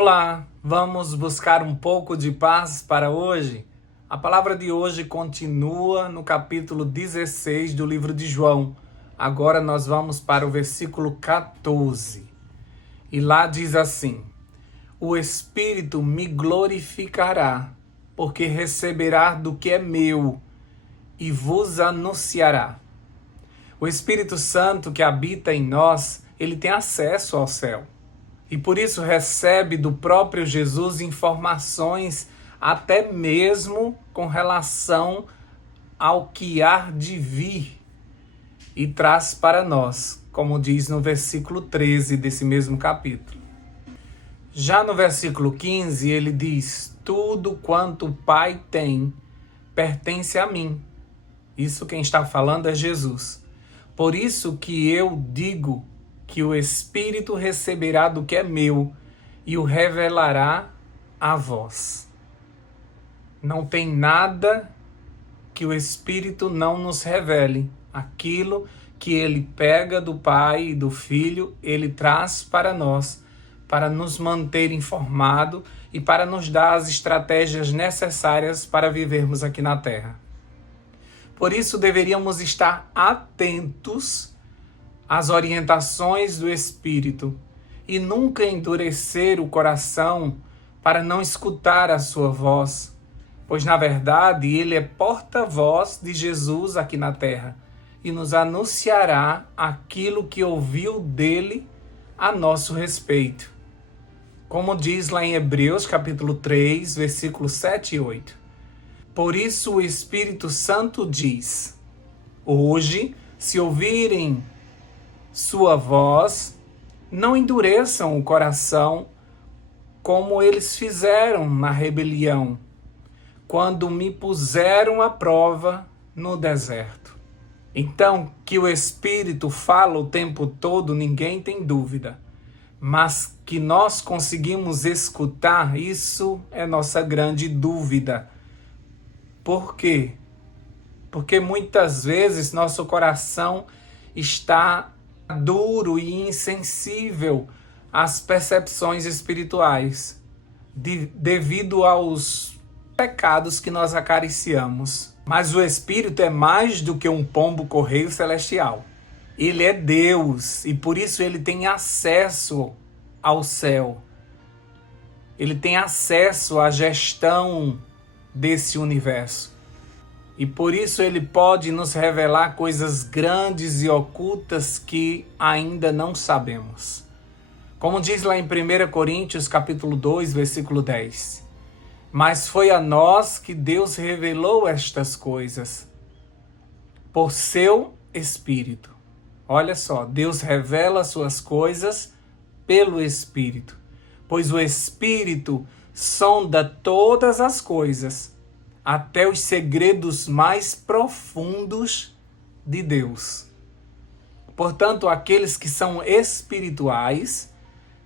Olá, vamos buscar um pouco de paz para hoje? A palavra de hoje continua no capítulo 16 do livro de João. Agora nós vamos para o versículo 14. E lá diz assim: O Espírito me glorificará, porque receberá do que é meu e vos anunciará. O Espírito Santo que habita em nós, ele tem acesso ao céu. E por isso recebe do próprio Jesus informações até mesmo com relação ao que há de vir. E traz para nós, como diz no versículo 13 desse mesmo capítulo. Já no versículo 15 ele diz: Tudo quanto o Pai tem pertence a mim. Isso quem está falando é Jesus. Por isso que eu digo que o Espírito receberá do que é meu e o revelará a vós. Não tem nada que o Espírito não nos revele. Aquilo que ele pega do Pai e do Filho, ele traz para nós, para nos manter informados e para nos dar as estratégias necessárias para vivermos aqui na Terra. Por isso deveríamos estar atentos as orientações do Espírito e nunca endurecer o coração para não escutar a sua voz, pois na verdade ele é porta-voz de Jesus aqui na terra e nos anunciará aquilo que ouviu dele a nosso respeito. Como diz lá em Hebreus capítulo 3, versículos 7 e 8. Por isso o Espírito Santo diz: Hoje, se ouvirem sua voz, não endureçam o coração como eles fizeram na rebelião, quando me puseram à prova no deserto. Então, que o Espírito fala o tempo todo, ninguém tem dúvida. Mas que nós conseguimos escutar, isso é nossa grande dúvida. Por quê? Porque muitas vezes nosso coração está duro e insensível às percepções espirituais, devido aos pecados que nós acariciamos. Mas o Espírito é mais do que um pombo-correio celestial. Ele é Deus e por isso ele tem acesso ao céu. Ele tem acesso à gestão desse universo. E por isso ele pode nos revelar coisas grandes e ocultas que ainda não sabemos. Como diz lá em 1 Coríntios capítulo 2, versículo 10. Mas foi a nós que Deus revelou estas coisas por seu Espírito. Olha só, Deus revela suas coisas pelo Espírito, pois o Espírito sonda todas as coisas, até os segredos mais profundos de Deus. Portanto, aqueles que são espirituais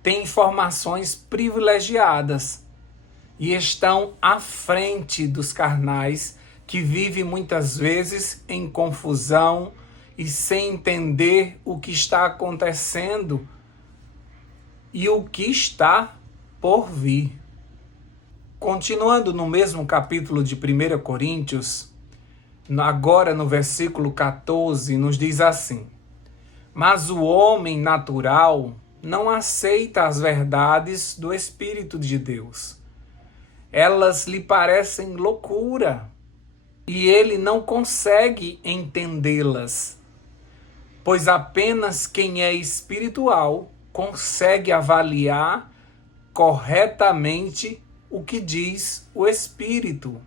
têm informações privilegiadas e estão à frente dos carnais que vivem muitas vezes em confusão e sem entender o que está acontecendo e o que está por vir. Continuando no mesmo capítulo de 1 Coríntios, agora no versículo 14, nos diz assim: Mas o homem natural não aceita as verdades do Espírito de Deus. Elas lhe parecem loucura e ele não consegue entendê-las, pois apenas quem é espiritual consegue avaliar corretamente o que diz o Espírito.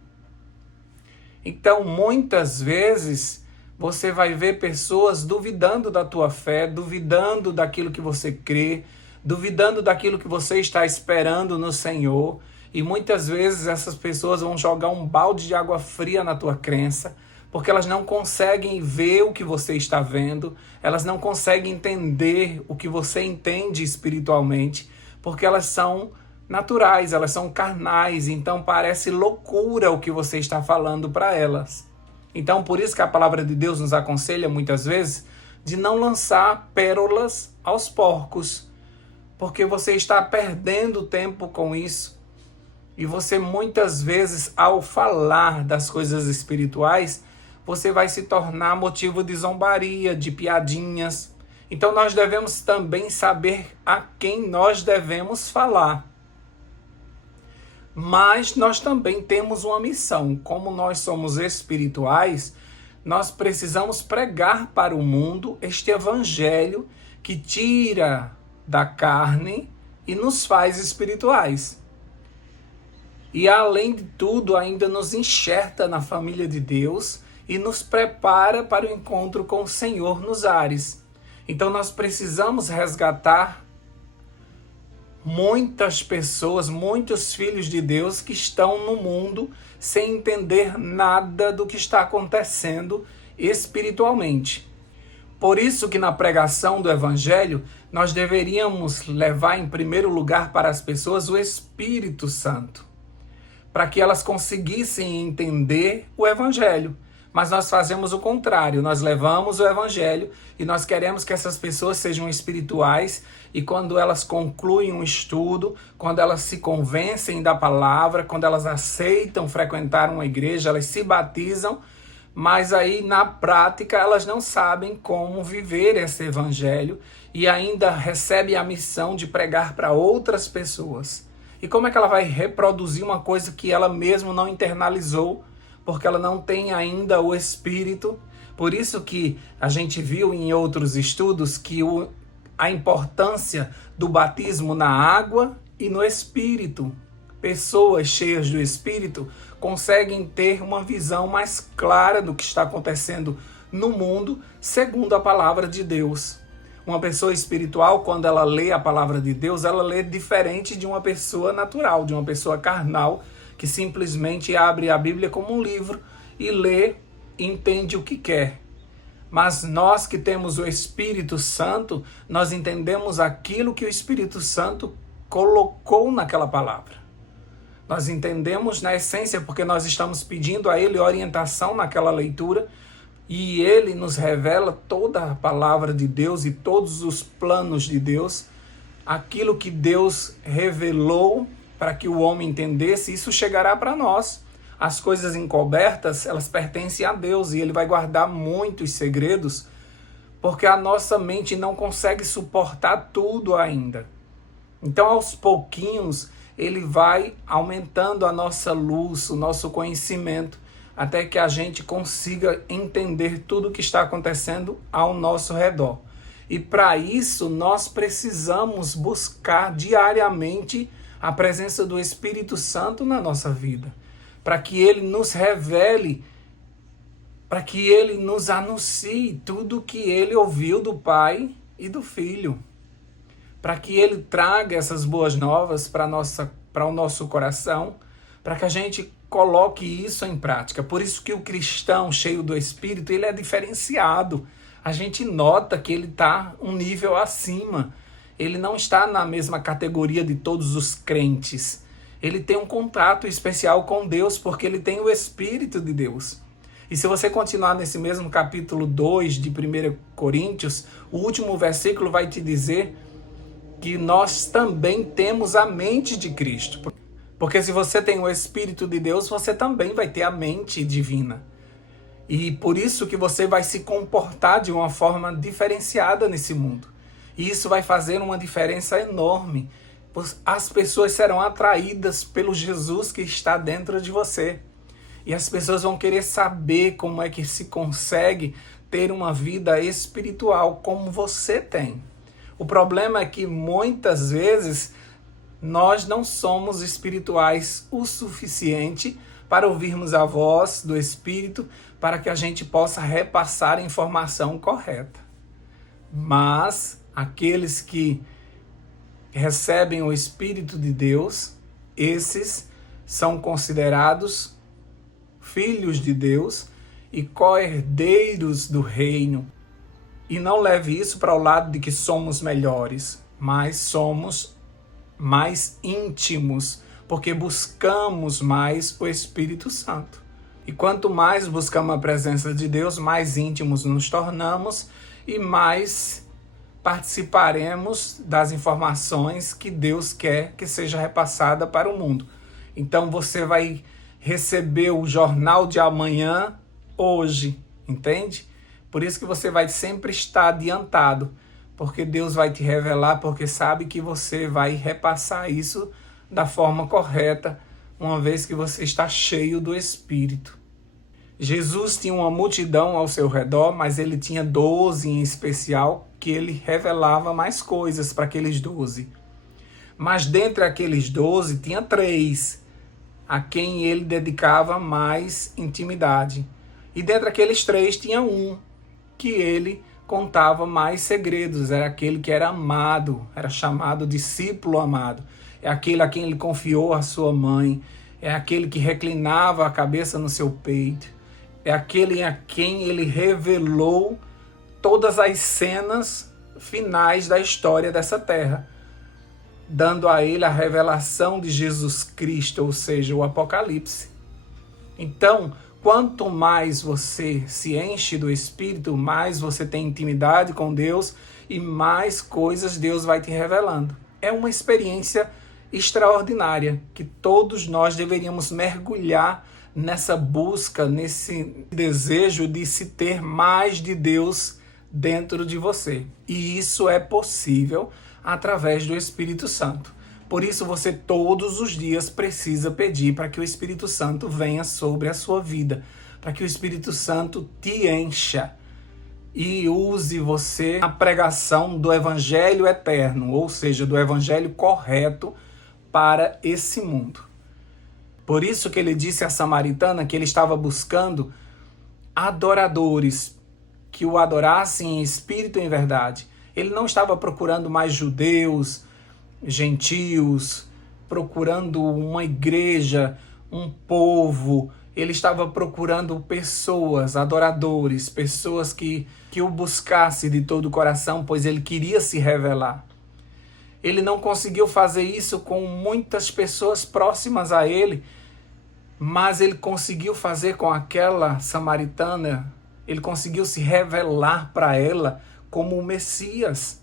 Então, muitas vezes, você vai ver pessoas duvidando da tua fé, duvidando daquilo que você crê, duvidando daquilo que você está esperando no Senhor. E muitas vezes essas pessoas vão jogar um balde de água fria na tua crença, porque elas não conseguem ver o que você está vendo, elas não conseguem entender o que você entende espiritualmente, porque elas são naturais, elas são carnais, então parece loucura o que você está falando para elas. Então por isso que a palavra de Deus nos aconselha muitas vezes de não lançar pérolas aos porcos, porque você está perdendo tempo com isso. E você muitas vezes, ao falar das coisas espirituais, você vai se tornar motivo de zombaria, de piadinhas. Então nós devemos também saber a quem nós devemos falar. Mas nós também temos uma missão. Como nós somos espirituais, nós precisamos pregar para o mundo este evangelho que tira da carne e nos faz espirituais. E além de tudo, ainda nos enxerta na família de Deus e nos prepara para o encontro com o Senhor nos ares. Então nós precisamos resgatar muitas pessoas, muitos filhos de Deus que estão no mundo sem entender nada do que está acontecendo espiritualmente. Por isso que na pregação do Evangelho, nós deveríamos levar em primeiro lugar para as pessoas o Espírito Santo, para que elas conseguissem entender o Evangelho. Mas nós fazemos o contrário, nós levamos o Evangelho e nós queremos que essas pessoas sejam espirituais e quando elas concluem um estudo, quando elas se convencem da palavra, quando elas aceitam frequentar uma igreja, elas se batizam, mas aí na prática elas não sabem como viver esse Evangelho e ainda recebem a missão de pregar para outras pessoas. E como é que ela vai reproduzir uma coisa que ela mesma não internalizou, porque ela não tem ainda o Espírito? Por isso que a gente viu em outros estudos que a importância do batismo na água e no Espírito. Pessoas cheias do Espírito conseguem ter uma visão mais clara do que está acontecendo no mundo, segundo a palavra de Deus. Uma pessoa espiritual, quando ela lê a palavra de Deus, ela lê diferente de uma pessoa natural, de uma pessoa carnal, que simplesmente abre a Bíblia como um livro e lê e entende o que quer. Mas nós que temos o Espírito Santo, nós entendemos aquilo que o Espírito Santo colocou naquela palavra. Nós entendemos na essência porque nós estamos pedindo a Ele orientação naquela leitura e Ele nos revela toda a palavra de Deus e todos os planos de Deus, aquilo que Deus revelou para que o homem entendesse, isso chegará para nós. As coisas encobertas, elas pertencem a Deus e Ele vai guardar muitos segredos, porque a nossa mente não consegue suportar tudo ainda. Então, aos pouquinhos, Ele vai aumentando a nossa luz, o nosso conhecimento, até que a gente consiga entender tudo o que está acontecendo ao nosso redor. E para isso, nós precisamos buscar diariamente a presença do Espírito Santo na nossa vida, para que Ele nos revele, para que Ele nos anuncie tudo o que Ele ouviu do Pai e do Filho, para que Ele traga essas boas novas para o nosso coração, para que a gente coloque isso em prática. Por isso que o cristão cheio do Espírito, ele é diferenciado. A gente nota que ele está um nível acima. Ele não está na mesma categoria de todos os crentes. Ele tem um contato especial com Deus, porque ele tem o Espírito de Deus. E se você continuar nesse mesmo capítulo 2 de 1 Coríntios, o último versículo vai te dizer que nós também temos a mente de Cristo. Porque se você tem o Espírito de Deus, você também vai ter a mente divina. E por isso que você vai se comportar de uma forma diferenciada nesse mundo. E isso vai fazer uma diferença enorme. As pessoas serão atraídas pelo Jesus que está dentro de você. E as pessoas vão querer saber como é que se consegue ter uma vida espiritual como você tem. O problema é que muitas vezes nós não somos espirituais o suficiente para ouvirmos a voz do Espírito para que a gente possa repassar a informação correta. Mas aqueles que recebem o Espírito de Deus, esses são considerados filhos de Deus e co-herdeiros do reino. E não leve isso para o lado de que somos melhores, mas somos mais íntimos, porque buscamos mais o Espírito Santo. E quanto mais buscamos a presença de Deus, mais íntimos nos tornamos e mais participaremos das informações que Deus quer que seja repassada para o mundo. Então você vai receber o jornal de amanhã hoje, entende? Por isso que você vai sempre estar adiantado, porque Deus vai te revelar, porque sabe que você vai repassar isso da forma correta, uma vez que você está cheio do Espírito. Jesus tinha uma multidão ao seu redor, mas ele tinha 12 em especial, que ele revelava mais coisas para aqueles 12. Mas dentre aqueles 12, tinha 3 a quem ele dedicava mais intimidade. E dentre aqueles 3, tinha um que ele contava mais segredos. Era aquele que era amado, era chamado discípulo amado. É aquele a quem ele confiou a sua mãe. É aquele que reclinava a cabeça no seu peito. É aquele a quem ele revelou todas as cenas finais da história dessa terra, dando a ele a revelação de Jesus Cristo, ou seja, o Apocalipse. Então, quanto mais você se enche do Espírito, mais você tem intimidade com Deus e mais coisas Deus vai te revelando. É uma experiência extraordinária que todos nós deveríamos mergulhar nessa busca, nesse desejo de se ter mais de Deus dentro de você. E isso é possível através do Espírito Santo. Por isso você todos os dias precisa pedir para que o Espírito Santo venha sobre a sua vida, para que o Espírito Santo te encha e use você na pregação do Evangelho eterno, ou seja, do Evangelho correto para esse mundo. Por isso que ele disse à samaritana que ele estava buscando adoradores que o adorassem em espírito e em verdade. Ele não estava procurando mais judeus, gentios, procurando uma igreja, um povo. Ele estava procurando pessoas, adoradores, pessoas que o buscassem de todo o coração, pois ele queria se revelar. Ele não conseguiu fazer isso com muitas pessoas próximas a ele, mas ele conseguiu fazer com aquela samaritana. Ele conseguiu se revelar para ela como o Messias,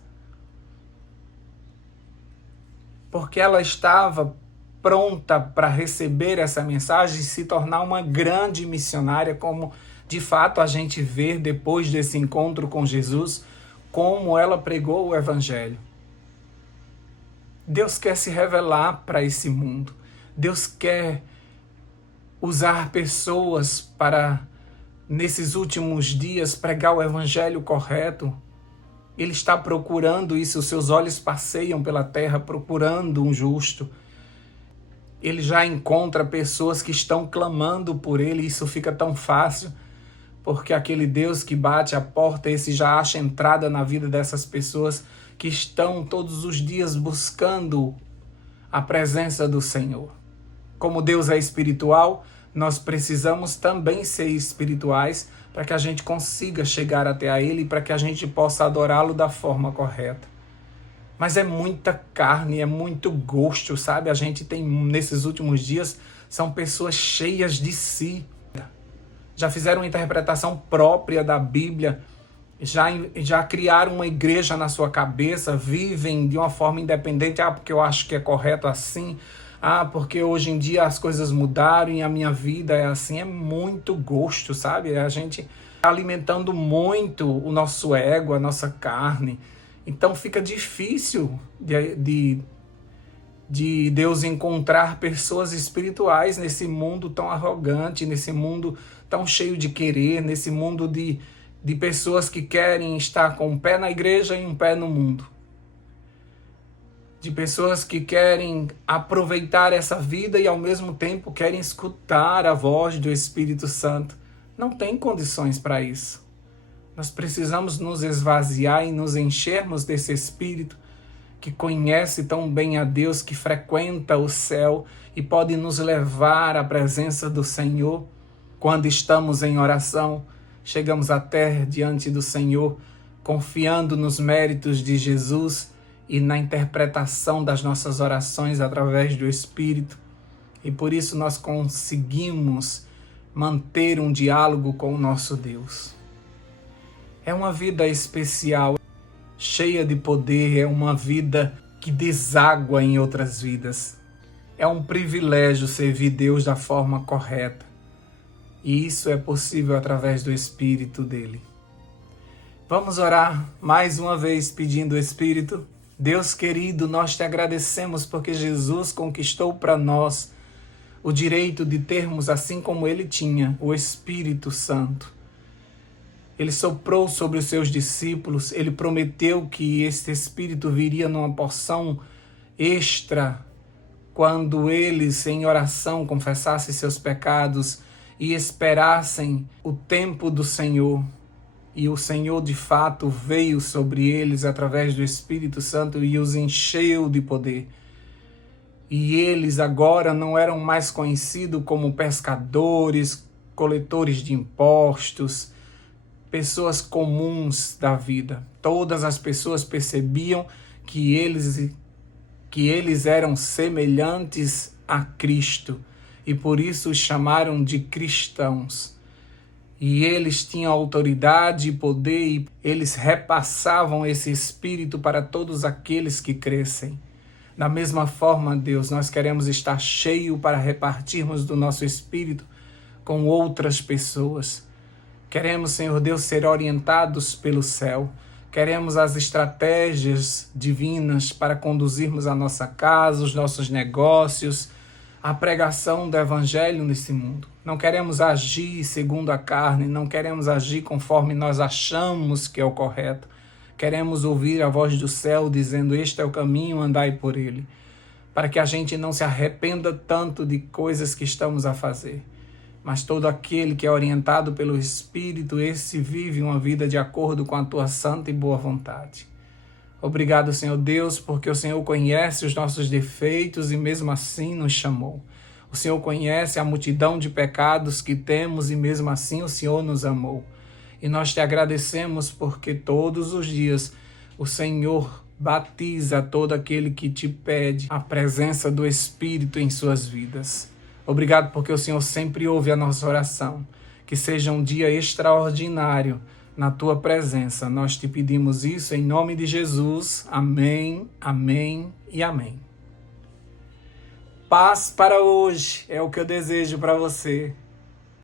porque ela estava pronta para receber essa mensagem e se tornar uma grande missionária, como de fato a gente vê depois desse encontro com Jesus, como ela pregou o Evangelho. Deus quer se revelar para esse mundo. Deus quer usar pessoas para, nesses últimos dias, pregar o Evangelho correto. Ele está procurando isso, os seus olhos passeiam pela terra procurando um justo. Ele já encontra pessoas que estão clamando por ele, isso fica tão fácil, porque aquele Deus que bate a porta, esse já acha entrada na vida dessas pessoas que estão todos os dias buscando a presença do Senhor. Como Deus é espiritual, nós precisamos também ser espirituais para que a gente consiga chegar até a Ele e para que a gente possa adorá-lo da forma correta. Mas é muita carne, é muito gosto, sabe? A gente tem, nesses últimos dias, são pessoas cheias de si. Já fizeram uma interpretação própria da Bíblia, já criaram uma igreja na sua cabeça, vivem de uma forma independente. Porque eu acho que é correto assim. Porque hoje em dia as coisas mudaram e a minha vida é assim. É muito gosto, sabe? A gente está alimentando muito o nosso ego, a nossa carne. Então fica difícil de Deus encontrar pessoas espirituais nesse mundo tão arrogante, nesse mundo tão cheio de querer, nesse mundo de pessoas que querem estar com um pé na igreja e um pé no mundo. De pessoas que querem aproveitar essa vida e ao mesmo tempo querem escutar a voz do Espírito Santo. Não tem condições para isso. Nós precisamos nos esvaziar e nos enchermos desse Espírito que conhece tão bem a Deus, que frequenta o céu e pode nos levar à presença do Senhor. Quando estamos em oração, chegamos até diante do Senhor, confiando nos méritos de Jesus e na interpretação das nossas orações através do Espírito. E por isso nós conseguimos manter um diálogo com o nosso Deus. É uma vida especial, cheia de poder, é uma vida que deságua em outras vidas. É um privilégio servir Deus da forma correta. E isso é possível através do Espírito dele. Vamos orar mais uma vez pedindo o Espírito. Deus querido, nós te agradecemos porque Jesus conquistou para nós o direito de termos, assim como ele tinha, o Espírito Santo. Ele soprou sobre os seus discípulos, ele prometeu que este Espírito viria numa porção extra quando eles, em oração, confessassem seus pecados e esperassem o tempo do Senhor. E o Senhor, de fato, veio sobre eles através do Espírito Santo e os encheu de poder. E eles agora não eram mais conhecidos como pescadores, coletores de impostos, pessoas comuns da vida. Todas as pessoas percebiam que eles eram semelhantes a Cristo e por isso os chamaram de cristãos. E eles tinham autoridade e poder e eles repassavam esse Espírito para todos aqueles que crescem. Da mesma forma, Deus, nós queremos estar cheios para repartirmos do nosso Espírito com outras pessoas. Queremos, Senhor Deus, ser orientados pelo céu. Queremos as estratégias divinas para conduzirmos a nossa casa, os nossos negócios, a pregação do Evangelho nesse mundo. Não queremos agir segundo a carne, não queremos agir conforme nós achamos que é o correto. Queremos ouvir a voz do céu dizendo: este é o caminho, andai por ele. Para que a gente não se arrependa tanto de coisas que estamos a fazer. Mas todo aquele que é orientado pelo Espírito, esse vive uma vida de acordo com a tua santa e boa vontade. Obrigado, Senhor Deus, porque o Senhor conhece os nossos defeitos e mesmo assim nos chamou. O Senhor conhece a multidão de pecados que temos e mesmo assim o Senhor nos amou. E nós te agradecemos porque todos os dias o Senhor batiza todo aquele que te pede a presença do Espírito em suas vidas. Obrigado porque o Senhor sempre ouve a nossa oração. Que seja um dia extraordinário na tua presença. Nós te pedimos isso em nome de Jesus. Amém, amém e amém. Paz para hoje é o que eu desejo para você.